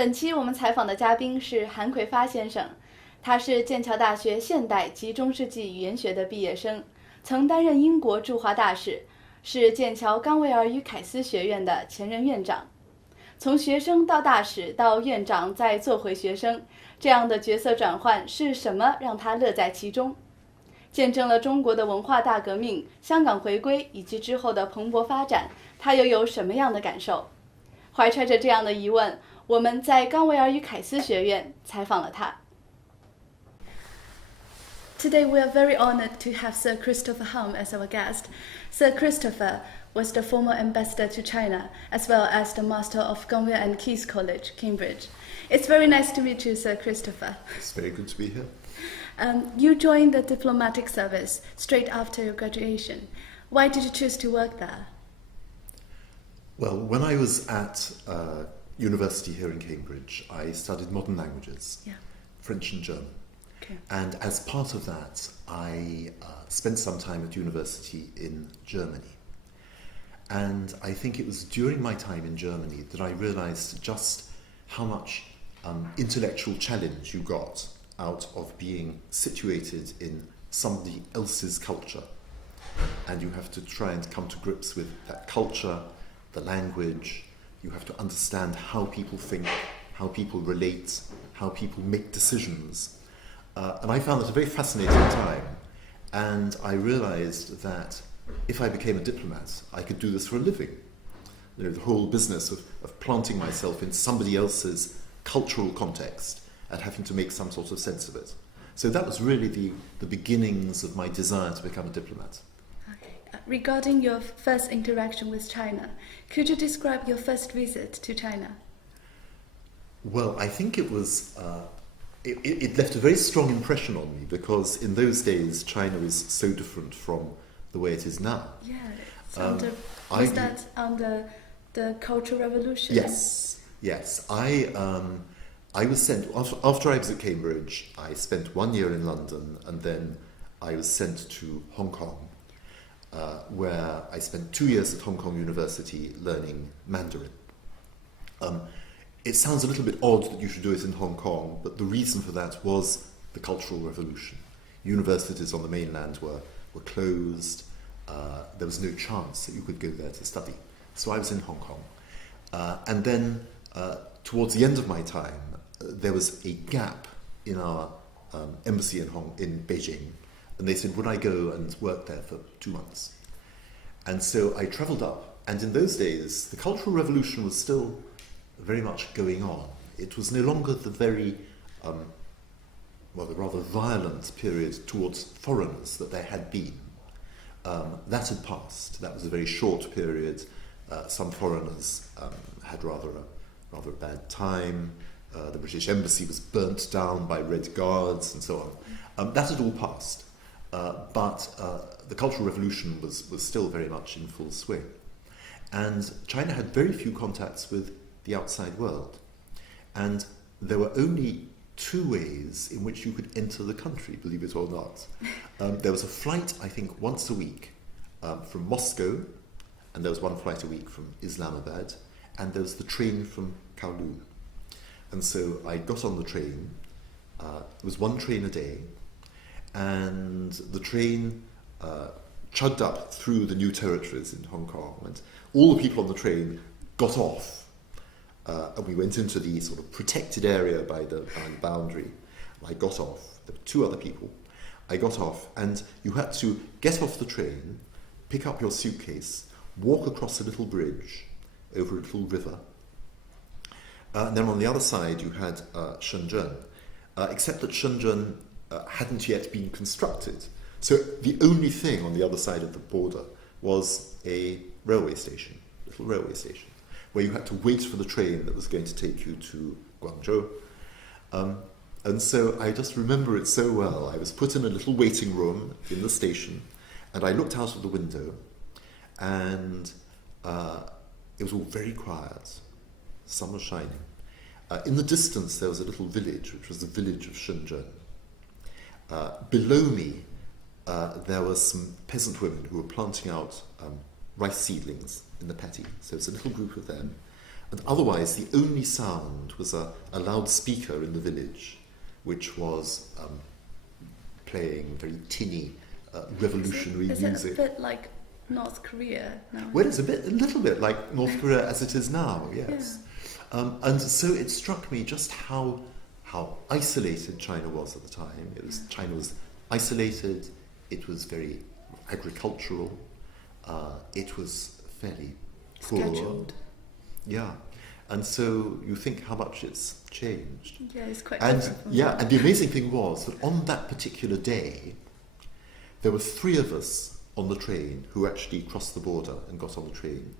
本期我们采访的嘉宾是韩奎发先生，他是剑桥大学现代及中世纪语言学的毕业生，曾担任英国驻华大使，是剑桥冈维尔与凯斯学院的前任院长。从学生到大使到院长再做回学生，这样的角色转换是什么让他乐在其中？见证了中国的文化大革命、香港回归以及之后的蓬勃发展，他又有什么样的感受？怀揣着这样的疑问，我们在冈维尔与凯斯学院采访了他。Today we are very honored to have Sir Christopher Hum as our guest. Sir Christopher was the former ambassador to China, as well as the master of Gangwei and Keys College, Cambridge. It's very nice to meet you, Sir Christopher. It's very good to be here. You joined the diplomatic service straight after your graduation. Why did you choose to work there? Well, when I was at university here in Cambridge, I studied modern languages, French and German. Okay. And as part of that, I spent some time at university in Germany. And I think it was during my time in Germany that I realized just how much intellectual challenge you got out of being situated in somebody else's culture. And you have to try and come to grips with that culture, the language. You have to understand how people think, how people relate, how people make decisions. And I found it a very fascinating time. And I realized that if I became a diplomat, I could do this for a living. You know, the whole business of planting myself in somebody else's cultural context and having to make some sort of sense of it. So that was really the beginnings of my desire to become a diplomat. Okay. Regarding your first interaction with China, could you describe your first visit to China? Well, I think it was... It left a very strong impression on me because in those days China was so different from the way it is now. Yeah, was that under the Cultural Revolution? Yes. I was sent, after I was at Cambridge, I spent 1 year in London and then I was sent to Hong Kong, where I spent 2 years at Hong Kong University learning Mandarin. It sounds a little bit odd that you should do it in Hong Kong, but the reason for that was the Cultural Revolution. Universities on the mainland were closed. There was no chance that you could go there to study. So I was in Hong Kong. And then towards the end of my time, there was a gap in our embassy in Beijing. And they said, would I go and work there for 2 months? And so I travelled up. And in those days, the Cultural Revolution was still very much going on. It was no longer the very, the rather violent period towards foreigners that there had been. That had passed. That was a very short period. Some foreigners had rather a bad time. The British embassy was burnt down by Red Guards and so on. That had all passed. But the Cultural Revolution was still very much in full swing. And China had very few contacts with the outside world. And there were only 2 ways in which you could enter the country, believe it or not. There was a flight, I think, once a week from Moscow, and there was 1 flight a week from Islamabad, and there was the train from Kowloon. And so I got on the train. It was 1 train a day, and the train chugged up through the new territories in Hong Kong, and all the people on the train got off. And we went into the sort of protected area by the boundary. I got off. There were 2 other people. I got off, and you had to get off the train, pick up your suitcase, walk across a little bridge over a little river. And then on the other side you had Shenzhen, except that Shenzhen hadn't yet been constructed. So the only thing on the other side of the border was a railway station, little railway station, where you had to wait for the train that was going to take you to Guangzhou. And so I just remember it so well. I was put in a little waiting room in the station, and I looked out of the window, and it was all very quiet. Sun was shining. In the distance there was a little village, which was the village of Shenzhen. Below me there were some peasant women who were planting out rice seedlings in the paddy. So it's a little group of them. And otherwise, the only sound was a loudspeaker in the village, which was playing very tinny revolutionary music. Is it a bit like North Korea now? Well, it's a little bit like North Korea as it is now, yes. Yeah. And so it struck me just how isolated China was at the time. China was isolated. It was very agricultural. It was fairly poor. Scheduled. Yeah. And so you think how much it's changed. Yeah, it's quite and different from yeah, and the amazing thing was that on that particular day, there were 3 of us on the train who actually crossed the border and got on the train,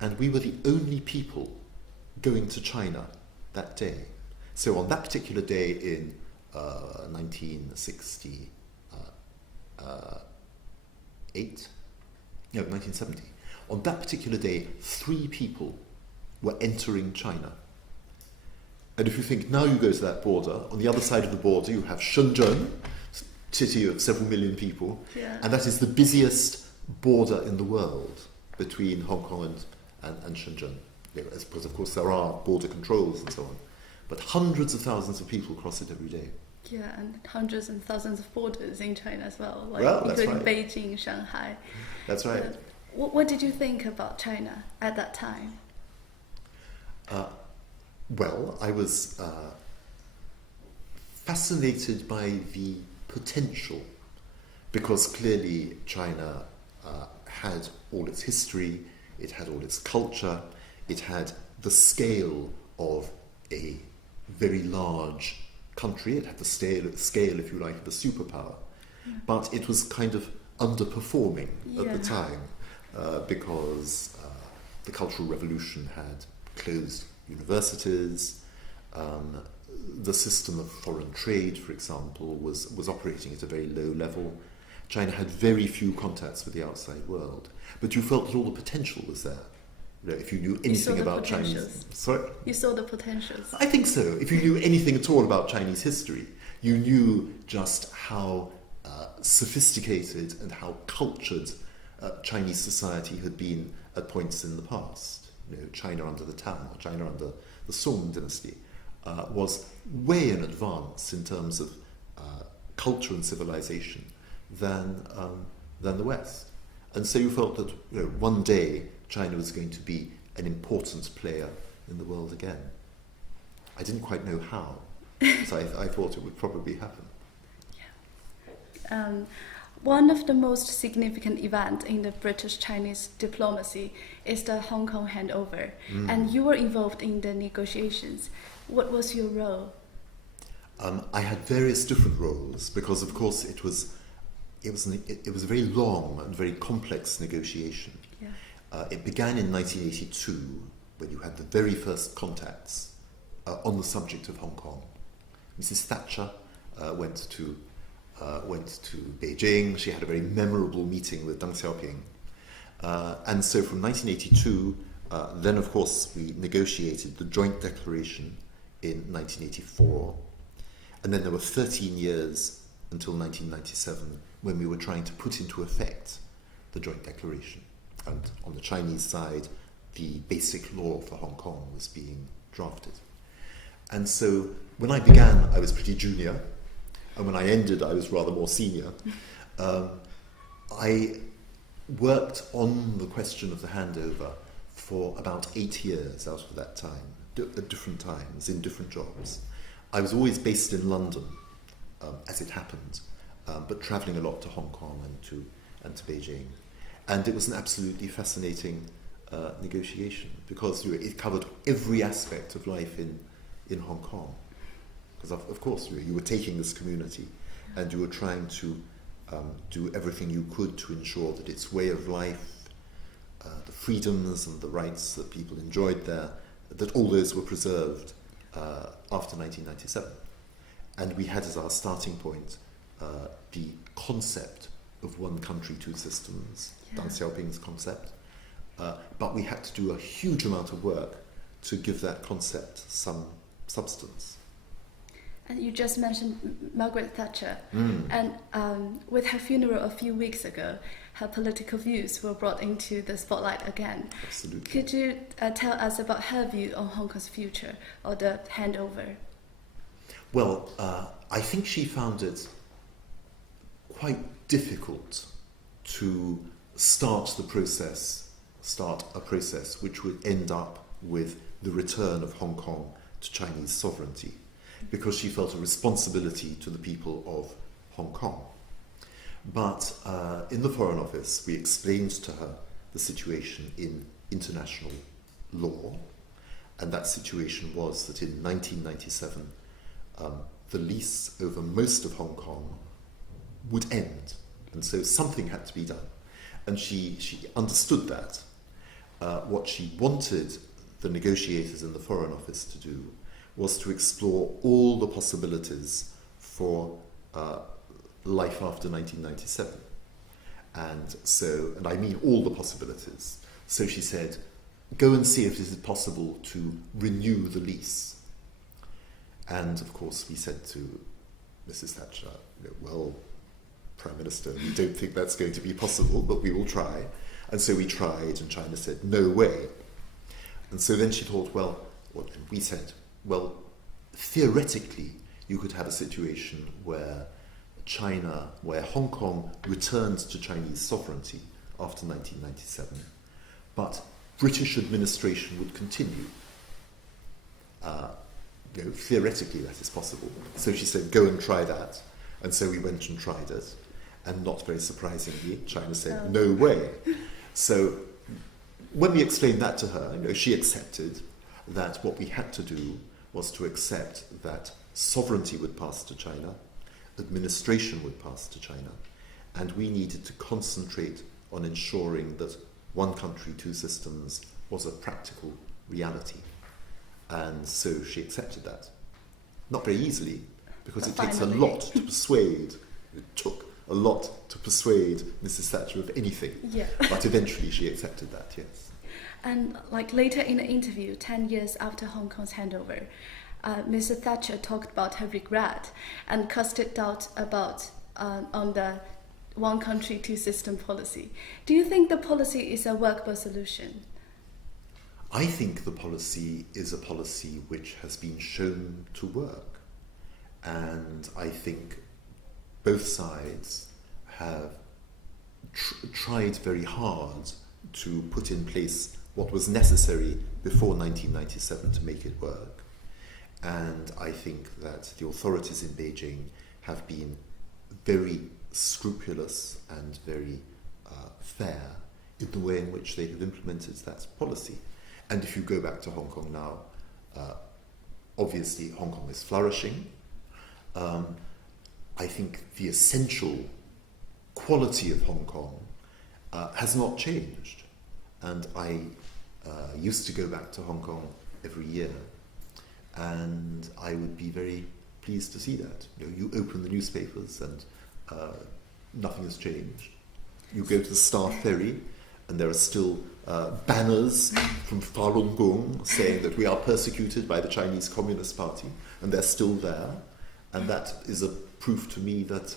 and we were the only people going to China that day. So on that particular day in 1970, on that particular day, 3 people were entering China. And if you think now you go to that border, on the other side of the border you have Shenzhen, city of several million people, and that is the busiest border in the world between Hong Kong and Shenzhen. Because of course there are border controls and so on. But hundreds of thousands of people cross it every day. Yeah, and hundreds and thousands of borders in China as well, that's including right. Beijing, Shanghai. That's right. What did you think about China at that time? Well, I was fascinated by the potential, because clearly China had all its history, it had all its culture, it had the scale of a very large country, it had the scale, if you like, of a superpower, but it was kind of underperforming at the time because the Cultural Revolution had closed universities, the system of foreign trade, for example, was operating at a very low level. China had very few contacts with the outside world, but you felt that all the potential was there. If you knew anything about Chinese... Sorry? You saw the potentials. I think so. If you knew anything at all about Chinese history, you knew just how sophisticated and how cultured Chinese society had been at points in the past. China under the Tang, or China under the Song dynasty, was way in advance in terms of culture and civilization than the West. And so you felt that one day China was going to be an important player in the world again. I didn't quite know how, so I thought it would probably happen. Yeah. One of the most significant events in the British-Chinese diplomacy is the Hong Kong handover, and you were involved in the negotiations. What was your role? I had various different roles because, of course, it was a very long and very complex negotiation. Yeah. It began in 1982 when you had the very first contacts on the subject of Hong Kong. Mrs. Thatcher went to Beijing. She had a very memorable meeting with Deng Xiaoping. And so from 1982, then of course we negotiated the joint declaration in 1984. And then there were 13 years until 1997 when we were trying to put into effect the joint declaration. And on the Chinese side, the basic law for Hong Kong was being drafted. And so when I began, I was pretty junior. And when I ended, I was rather more senior. I worked on the question of the handover for about 8 years out of that time, at different times, in different jobs. I was always based in London, as it happened, but travelling a lot to Hong Kong and to Beijing. And it was an absolutely fascinating negotiation because it covered every aspect of life in Hong Kong. Because of course you were taking this community and you were trying to do everything you could to ensure that its way of life, the freedoms and the rights that people enjoyed there, that all those were preserved after 1997. And we had as our starting point the concept of one country, two systems, Deng Xiaoping's concept. But we had to do a huge amount of work to give that concept some substance. And you just mentioned Margaret Thatcher, and with her funeral a few weeks ago, her political views were brought into the spotlight again. Absolutely. Could you tell us about her view on Hong Kong's future or the handover? Well, I think she found it quite difficult to start a process which would end up with the return of Hong Kong to Chinese sovereignty, because she felt a responsibility to the people of Hong Kong. But in the Foreign Office, we explained to her the situation in international law, and that situation was that in 1997, the lease over most of Hong Kong would end, and so something had to be done. And she understood that. What she wanted the negotiators in the Foreign Office to do was to explore all the possibilities for life after 1997. And I mean all the possibilities. So she said, go and see if it is possible to renew the lease. And of course we said to Mrs. Thatcher, well, Prime Minister, we don't think that's going to be possible, but we will try. And so we tried, and China said, no way. And so then she thought, and we said, well, theoretically, you could have a situation where Hong Kong returned to Chinese sovereignty after 1997, but British administration would continue. Theoretically, that is possible. So she said, go and try that. And so we went and tried it. And not very surprisingly, China said, no way. So when we explained that to her, she accepted that what we had to do was to accept that sovereignty would pass to China, administration would pass to China, and we needed to concentrate on ensuring that one country, two systems was a practical reality. And so she accepted that. Not very easily, because it takes a lot to persuade. It took a lot to persuade Mrs. Thatcher of anything. Yeah. But eventually she accepted that, yes. And later in the interview, 10 years after Hong Kong's handover, Mrs. Thatcher talked about her regret and casted doubt about on the one country, two system policy. Do you think the policy is a workable solution? I think the policy is a policy which has been shown to work. And I think both sides have tried very hard to put in place what was necessary before 1997 to make it work. And I think that the authorities in Beijing have been very scrupulous and very fair in the way in which they have implemented that policy. And if you go back to Hong Kong now, obviously Hong Kong is flourishing. I think the essential quality of Hong Kong has not changed. And I used to go back to Hong Kong every year, and I would be very pleased to see that. You open the newspapers and nothing has changed. You go to the Star Ferry and there are still banners from Falun Gong saying that we are persecuted by the Chinese Communist Party, and they're still there. And that is a proof to me that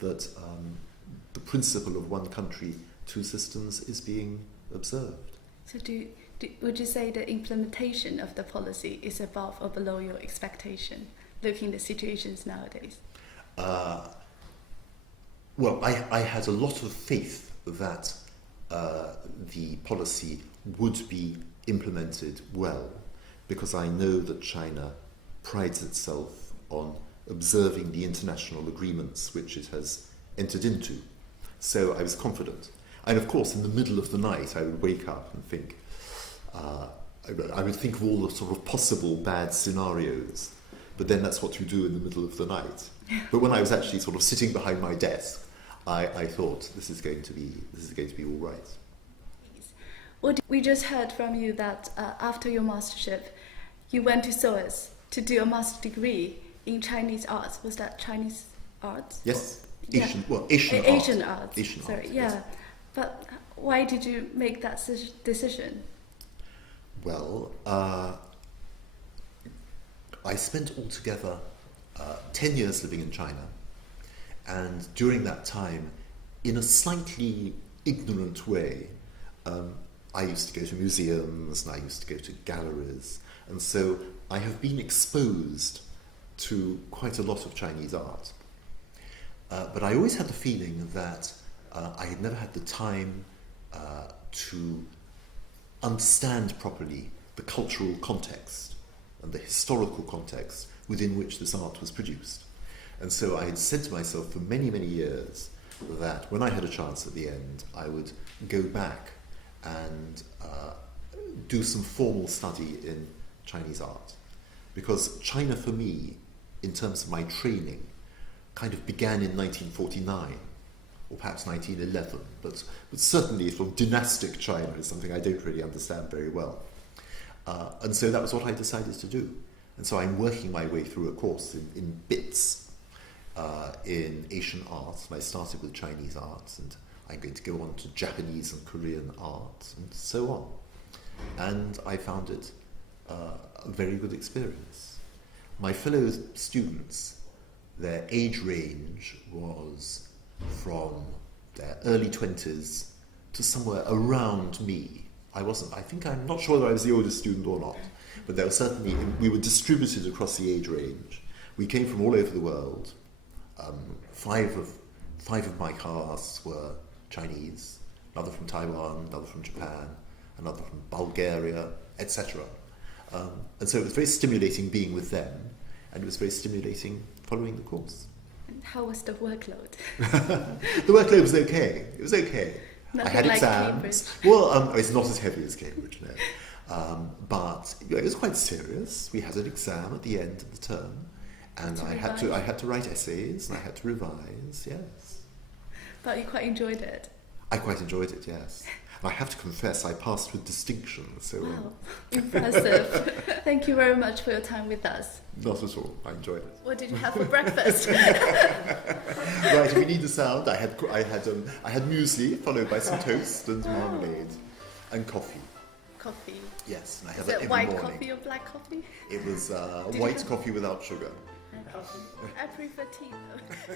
the principle of one country, two systems is being observed. So would you say the implementation of the policy is above or below your expectation, looking at the situations nowadays? Well, I had a lot of faith that the policy would be implemented well, because I know that China prides itself on observing the international agreements which it has entered into. So I was confident. And of course, in the middle of the night, I would wake up and think, I would think of all the sort of possible bad scenarios, but then that's what you do in the middle of the night. But when I was actually sort of sitting behind my desk, I thought this is going to be all right. Well, we just heard from you that after your mastership, you went to SOAS to do a master degree in Chinese arts. Was that Chinese arts? Yes, Asian arts. Asian arts. Asian Sorry, arts, yeah. yes. But why did you make that decision? Well, I spent altogether 10 years living in China. And during that time, in a slightly ignorant way, I used to go to museums and I used to go to galleries. And so I have been exposed to quite a lot of Chinese art. But I always had the feeling that I had never had the time to understand properly the cultural context and the historical context within which this art was produced. And so I had said to myself for many, many years that when I had a chance at the end, I would go back and do some formal study in Chinese art. Because China, for me, in terms of my training, kind of began in 1949, or perhaps 1911, but certainly sort of dynastic China is something I don't really understand very well. And so that was what I decided to do. And so I'm working my way through a course in bits in Asian art, and I started with Chinese art, and I'm going to go on to Japanese and Korean art, and so on. And I found it a very good experience. My fellow students, their age range was from their early 20s to somewhere around me. I'm not sure whether I was the oldest student or not, but there were certainly, we were distributed across the age range. We came from all over the world. Five of my class were Chinese, another from Taiwan, another from Japan, another from Bulgaria, etc. And so it was very stimulating being with them, and it was very stimulating following the course. And how was the workload? The workload was okay. It was okay. Nothing I had like exams. Cambridge. Well, it's not as heavy as Cambridge, no. But it was quite serious. We had an exam at the end of the term, and I had to write essays and I had to revise. Yes. But you quite enjoyed it. I quite enjoyed it. Yes. And I have to confess, I passed with distinction. So. Wow, impressive. Thank you very much for your time with us. Not at all. I enjoyed it. What did you have for breakfast? Right, if we need the sound, I had muesli followed by some toast and marmalade and coffee. Coffee. Yes, and I Is had that it every white morning. coffee or black coffee? It was you white have- coffee without sugar. Black coffee. I prefer tea though.